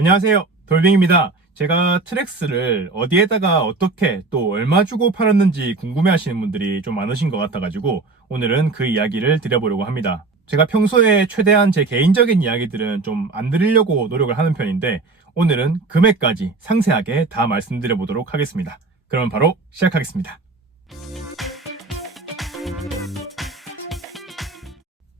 안녕하세요. 돌빙입니다. 제가 트랙스를 어디에다가 어떻게 또 얼마 주고 팔았는지 궁금해 하시는 분들이 좀 많으신 것 같아가지고 오늘은 그 이야기를 드려보려고 합니다. 제가 평소에 최대한 제 개인적인 이야기들은 좀 안 드리려고 노력을 하는 편인데 오늘은 금액까지 상세하게 다 말씀드려 보도록 하겠습니다. 그럼 바로 시작하겠습니다.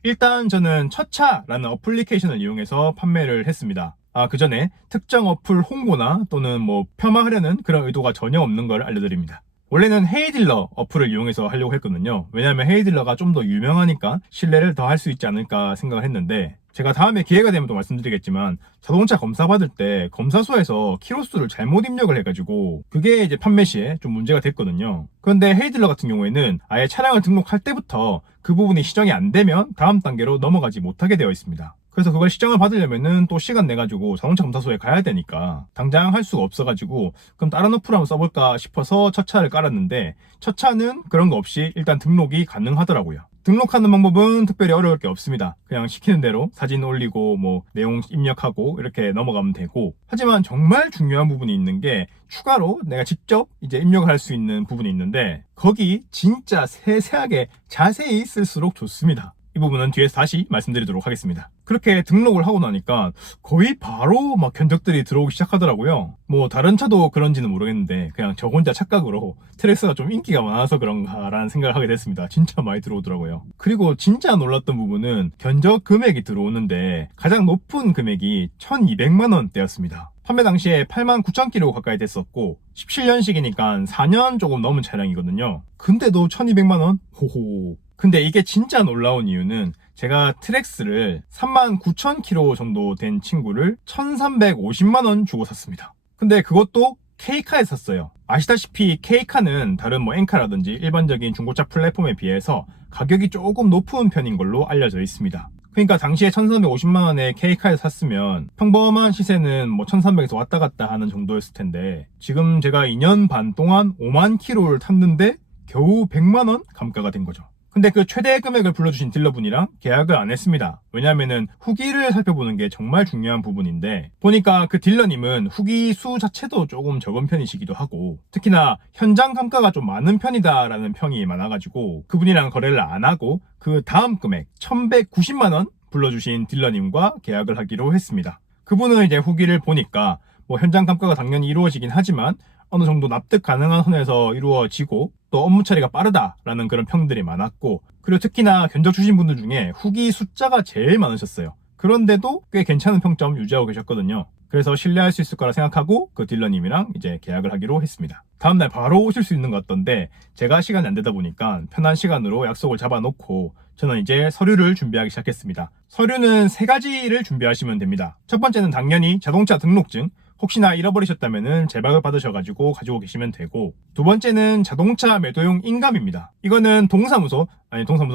일단 저는 첫차라는 어플리케이션을 이용해서 판매를 했습니다. 그 전에 특정 어플 홍보나 또는 폄하하려는 그런 의도가 전혀 없는 걸 알려드립니다. 원래는 헤이딜러 어플을 이용해서 하려고 했거든요. 왜냐하면 헤이딜러가 좀 더 유명하니까 신뢰를 더 할 수 있지 않을까 생각을 했는데, 제가 다음에 기회가 되면 또 말씀드리겠지만 자동차 검사 받을 때 검사소에서 키로수를 잘못 입력을 해가지고 그게 이제 판매 시에 좀 문제가 됐거든요. 그런데 헤이딜러 같은 경우에는 아예 차량을 등록할 때부터 그 부분이 시정이 안 되면 다음 단계로 넘어가지 못하게 되어 있습니다. 그래서 그걸 시정을 받으려면은 또 시간 내가지고 자동차 검사소에 가야 되니까 당장 할 수가 없어가지고 그럼 다른 어플 한번 써볼까 싶어서 첫 차를 깔았는데, 첫 차는 그런 거 없이 일단 등록이 가능하더라고요. 등록하는 방법은 특별히 어려울 게 없습니다. 그냥 시키는 대로 사진 올리고 내용 입력하고 이렇게 넘어가면 되고, 하지만 정말 중요한 부분이 있는 게 추가로 내가 직접 이제 입력을 할 수 있는 부분이 있는데, 거기 진짜 세세하게 자세히 쓸수록 좋습니다. 이 부분은 뒤에서 다시 말씀드리도록 하겠습니다. 그렇게 등록을 하고 나니까 거의 바로 견적들이 들어오기 시작하더라고요. 다른 차도 그런지는 모르겠는데 그냥 저 혼자 착각으로 트랙스가 좀 인기가 많아서 그런가라는 생각을 하게 됐습니다. 진짜 많이 들어오더라고요. 그리고 진짜 놀랐던 부분은 견적 금액이 들어오는데 가장 높은 금액이 1200만 원대였습니다. 판매 당시에 89,000km 가까이 됐었고 17년식이니까 4년 조금 넘은 차량이거든요. 근데도 1200만 원? 호호. 근데 이게 진짜 놀라운 이유는 제가 트랙스를 39,000km 정도 된 친구를 1,350만 원 주고 샀습니다. 근데 그것도 K카에 샀어요. 아시다시피 K카는 다른 엔카라든지 일반적인 중고차 플랫폼에 비해서 가격이 조금 높은 편인 걸로 알려져 있습니다. 그러니까 당시에 1,350만 원에 K카에 샀으면 평범한 시세는 1,300에서 왔다 갔다 하는 정도였을 텐데, 지금 제가 2년 반 동안 5만 킬로를 탔는데 겨우 100만 원 감가가 된 거죠. 근데 그 최대 금액을 불러주신 딜러분이랑 계약을 안 했습니다. 왜냐면은 후기를 살펴보는 게 정말 중요한 부분인데, 보니까 그 딜러님은 후기 수 자체도 조금 적은 편이시기도 하고 특히나 현장 감가가 좀 많은 편이다라는 평이 많아가지고 그분이랑 거래를 안 하고 그 다음 금액 1,190만 원 불러주신 딜러님과 계약을 하기로 했습니다. 그분은 이제 후기를 보니까 현장 감가가 당연히 이루어지긴 하지만 어느 정도 납득 가능한 선에서 이루어지고 또 업무 처리가 빠르다라는 그런 평들이 많았고, 그리고 특히나 견적 주신 분들 중에 후기 숫자가 제일 많으셨어요. 그런데도 꽤 괜찮은 평점 유지하고 계셨거든요. 그래서 신뢰할 수 있을 거라 생각하고 그 딜러님이랑 이제 계약을 하기로 했습니다. 다음날 바로 오실 수 있는 것 같던데 제가 시간이 안 되다 보니까 편한 시간으로 약속을 잡아놓고 저는 이제 서류를 준비하기 시작했습니다. 서류는 3가지를 준비하시면 됩니다. 첫 번째는 당연히 자동차 등록증, 혹시나 잃어버리셨다면 재발급 받으셔가지고 가지고 계시면 되고, 두 번째는 자동차 매도용 인감입니다. 이거는 동사무소가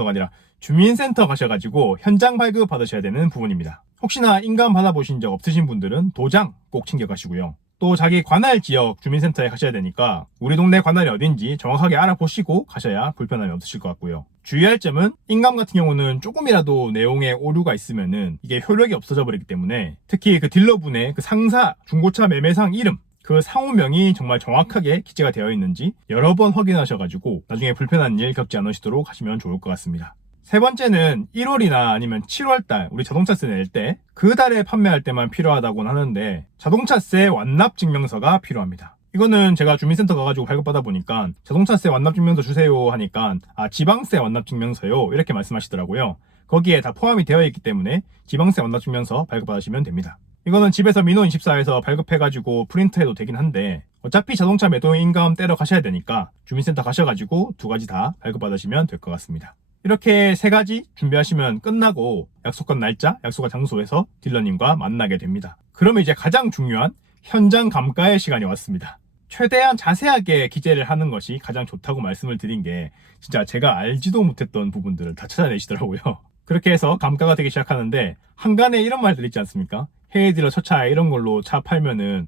아니라 주민센터 가셔가지고 현장 발급 받으셔야 되는 부분입니다. 혹시나 인감 받아보신 적 없으신 분들은 도장 꼭 챙겨가시고요. 또 자기 관할 지역 주민센터에 가셔야 되니까 우리 동네 관할이 어딘지 정확하게 알아보시고 가셔야 불편함이 없으실 것 같고요. 주의할 점은 인감 같은 경우는 조금이라도 내용에 오류가 있으면은 이게 효력이 없어져 버리기 때문에, 특히 그 딜러분의 그 상사 중고차 매매상 이름, 그 상호명이 정말 정확하게 기재가 되어 있는지 여러 번 확인하셔가지고 나중에 불편한 일 겪지 않으시도록 하시면 좋을 것 같습니다. 세 번째는 1월이나 아니면 7월달 우리 자동차세 낼 때 그 달에 판매할 때만 필요하다고는 하는데 자동차세 완납 증명서가 필요합니다. 이거는 제가 주민센터 가가지고 발급받아 보니까 자동차세 완납 증명서 주세요 하니까 지방세 완납 증명서요 이렇게 말씀하시더라고요. 거기에 다 포함이 되어 있기 때문에 지방세 완납 증명서 발급받으시면 됩니다. 이거는 집에서 민원24에서 발급해가지고 프린트해도 되긴 한데 어차피 자동차 매도 인감 떼러 가셔야 되니까 주민센터 가셔가지고 2가지 다 발급받으시면 될 것 같습니다. 이렇게 3가지 준비하시면 끝나고 약속한 날짜, 약속한 장소에서 딜러님과 만나게 됩니다. 그러면 이제 가장 중요한 현장 감가의 시간이 왔습니다. 최대한 자세하게 기재를 하는 것이 가장 좋다고 말씀을 드린 게 진짜 제가 알지도 못했던 부분들을 다 찾아내시더라고요. 그렇게 해서 감가가 되기 시작하는데 한간에 이런 말들 있지 않습니까? 헤이딜러 첫차 이런 걸로 차 팔면은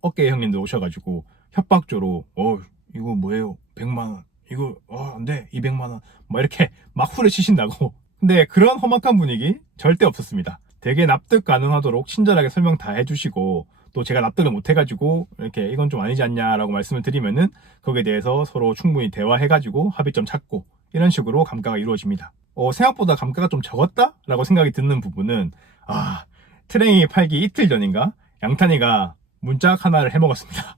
어깨 형님들 오셔가지고 협박조로 이거 뭐예요? 100만원 이거 안돼 200만원 이렇게 막 후려치신다고. 근데 그런 험악한 분위기 절대 없었습니다. 되게 납득 가능하도록 친절하게 설명 다 해주시고, 또 제가 납득을 못 해가지고 이렇게 이건 좀 아니지 않냐라고 말씀을 드리면은 거기에 대해서 서로 충분히 대화해가지고 합의점 찾고, 이런 식으로 감가가 이루어집니다. 생각보다 감가가 좀 적었다? 라고 생각이 드는 부분은, 트레이 팔기 이틀 전인가 양탄이가 문짝 하나를 해먹었습니다.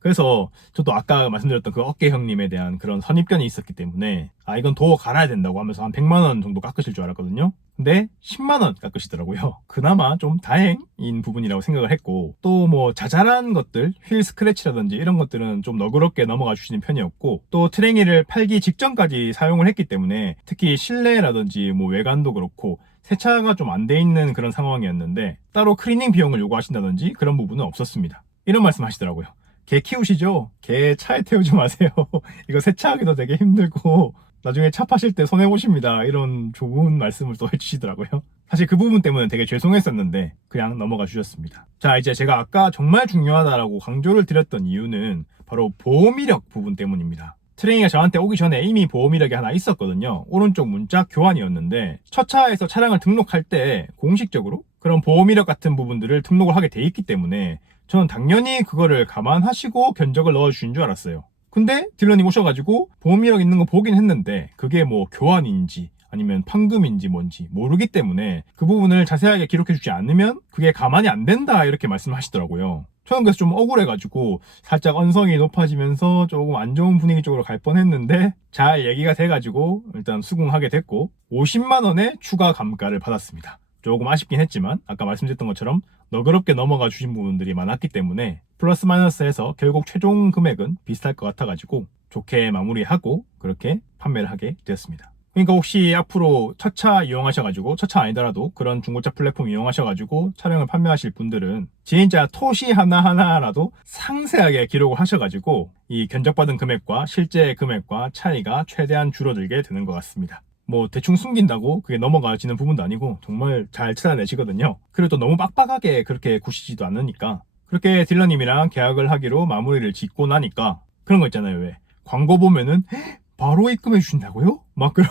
그래서 저도 아까 말씀드렸던 그 어깨 형님에 대한 그런 선입견이 있었기 때문에 이건 도어 갈아야 된다고 하면서 한 100만 원 정도 깎으실 줄 알았거든요. 근데 10만 원 깎으시더라고요. 그나마 좀 다행인 부분이라고 생각을 했고, 또 뭐 자잘한 것들, 휠 스크래치라든지 이런 것들은 좀 너그럽게 넘어가 주시는 편이었고, 또 트랭이를 팔기 직전까지 사용을 했기 때문에 특히 실내라든지 뭐 외관도 그렇고 세차가 좀 안 돼 있는 그런 상황이었는데 따로 클리닝 비용을 요구하신다든지 그런 부분은 없었습니다. 이런 말씀 하시더라고요. 개 키우시죠? 개 차에 태우지 마세요. 이거 세차하기도 되게 힘들고 나중에 차 파실 때 손해보십니다. 이런 좋은 말씀을 또 해주시더라고요. 사실 그 부분 때문에 되게 죄송했었는데 그냥 넘어가 주셨습니다. 자, 이제 제가 아까 정말 중요하다라고 강조를 드렸던 이유는 바로 보험 이력 부분 때문입니다. 트레이가 저한테 오기 전에 이미 보험 이력이 하나 있었거든요. 오른쪽 문짝 교환이었는데 첫 차에서 차량을 등록할 때 공식적으로 그런 보험 이력 같은 부분들을 등록을 하게 돼 있기 때문에 저는 당연히 그거를 감안하시고 견적을 넣어주신 줄 알았어요. 근데 딜러님 오셔가지고 보험 이력 있는 거 보긴 했는데 그게 뭐 교환인지 아니면 판금인지 뭔지 모르기 때문에 그 부분을 자세하게 기록해주지 않으면 그게 가만히 안 된다 이렇게 말씀하시더라고요. 저는 그래서 좀 억울해가지고 살짝 언성이 높아지면서 조금 안 좋은 분위기 쪽으로 갈 뻔했는데 잘 얘기가 돼가지고 일단 수긍하게 됐고 50만 원의 추가 감가를 받았습니다. 조금 아쉽긴 했지만 아까 말씀드렸던 것처럼 너그럽게 넘어가 주신 부분들이 많았기 때문에 플러스 마이너스 해서 결국 최종 금액은 비슷할 것 같아가지고 좋게 마무리하고 그렇게 판매를 하게 되었습니다. 그러니까 혹시 앞으로 첫 차 이용하셔가지고 첫 차 아니더라도 그런 중고차 플랫폼 이용하셔가지고 차량을 판매하실 분들은 진짜 토시 하나하나라도 상세하게 기록을 하셔가지고 이 견적받은 금액과 실제 금액과 차이가 최대한 줄어들게 되는 것 같습니다. 뭐 대충 숨긴다고 그게 넘어가지는 부분도 아니고 정말 잘 찾아내시거든요. 그리고 또 너무 빡빡하게 그렇게 구시지도 않으니까 그렇게 딜러님이랑 계약을 하기로 마무리를 짓고 나니까 그런 거 있잖아요. 왜 광고 보면은 바로 입금해 주신다고요? 막 그런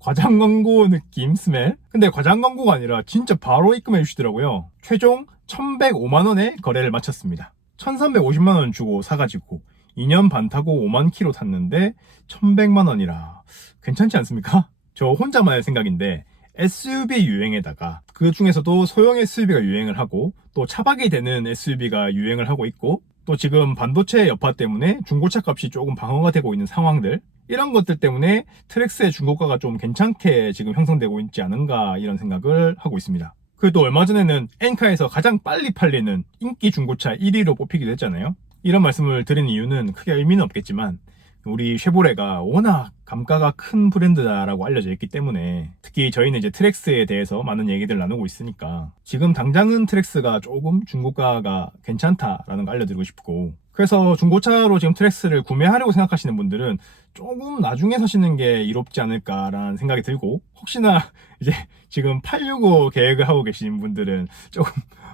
과장 광고 느낌 스멜. 근데 과장 광고가 아니라 진짜 바로 입금해 주시더라고요. 최종 1105만 원에 거래를 마쳤습니다. 1350만 원 주고 사가지고 2년 반 타고 5만 킬로 탔는데 1100만 원이라 괜찮지 않습니까? 저 혼자만의 생각인데 SUV 유행에다가 그 중에서도 소형 SUV가 유행을 하고 또 차박이 되는 SUV가 유행을 하고 있고 또 지금 반도체 여파 때문에 중고차 값이 조금 방어가 되고 있는 상황들, 이런 것들 때문에 트랙스의 중고가가 좀 괜찮게 지금 형성되고 있지 않은가 이런 생각을 하고 있습니다. 그리고 또 얼마 전에는 엔카에서 가장 빨리 팔리는 인기 중고차 1위로 뽑히기도 했잖아요. 이런 말씀을 드린 이유는 크게 의미는 없겠지만 우리 쉐보레가 워낙 감가가 큰 브랜드다라고 알려져 있기 때문에 특히 저희는 이제 트랙스에 대해서 많은 얘기들 나누고 있으니까 지금 당장은 트랙스가 조금 중고가가 괜찮다라는 거 알려드리고 싶고, 그래서 중고차로 지금 트랙스를 구매하려고 생각하시는 분들은 조금 나중에 사시는 게 이롭지 않을까라는 생각이 들고, 혹시나 이제 지금 865 계획을 하고 계신 분들은 조금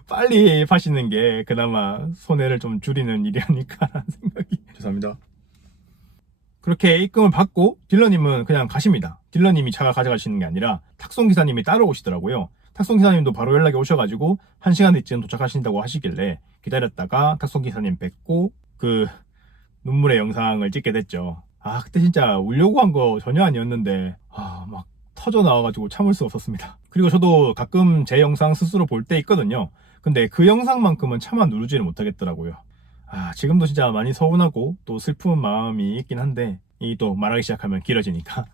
빨리 파시는 게 그나마 손해를 좀 줄이는 일이 아닐까라는 생각이. 죄송합니다. 그렇게 입금을 받고 딜러님은 그냥 가십니다. 딜러님이 차가 가져가시는 게 아니라 탁송기사님이 따로 오시더라고요. 탁송기사님도 바로 연락이 오셔가지고 1시간 뒤쯤 도착하신다고 하시길래 기다렸다가 탁송기사님 뵙고 그 눈물의 영상을 찍게 됐죠. 그때 진짜 울려고 한 거 전혀 아니었는데 막 터져 나와가지고 참을 수 없었습니다. 그리고 저도 가끔 제 영상 스스로 볼 때 있거든요. 근데 그 영상만큼은 차마 누르지를 못하겠더라고요. 지금도 진짜 많이 서운하고 또 슬픈 마음이 있긴 한데 이 또 말하기 시작하면 길어지니까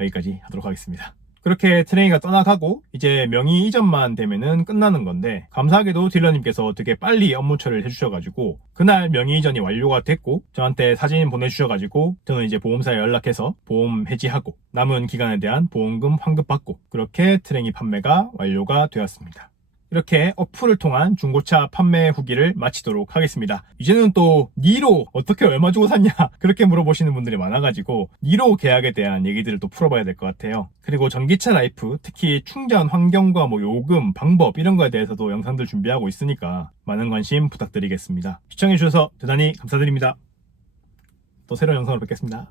여기까지 하도록 하겠습니다. 그렇게 트레이가 떠나가고 이제 명의 이전만 되면은 끝나는 건데, 감사하게도 딜러님께서 되게 빨리 업무 처리를 해주셔가지고 그날 명의 이전이 완료가 됐고 저한테 사진 보내주셔가지고 저는 이제 보험사에 연락해서 보험 해지하고 남은 기간에 대한 보험금 환급받고 그렇게 트레이 판매가 완료가 되었습니다. 이렇게 어플을 통한 중고차 판매 후기를 마치도록 하겠습니다. 이제는 또 니로 어떻게 얼마 주고 샀냐 그렇게 물어보시는 분들이 많아가지고 니로 계약에 대한 얘기들을 또 풀어봐야 될 것 같아요. 그리고 전기차 라이프, 특히 충전 환경과 뭐 요금, 방법 이런 거에 대해서도 영상들 준비하고 있으니까 많은 관심 부탁드리겠습니다. 시청해주셔서 대단히 감사드립니다. 또 새로운 영상으로 뵙겠습니다.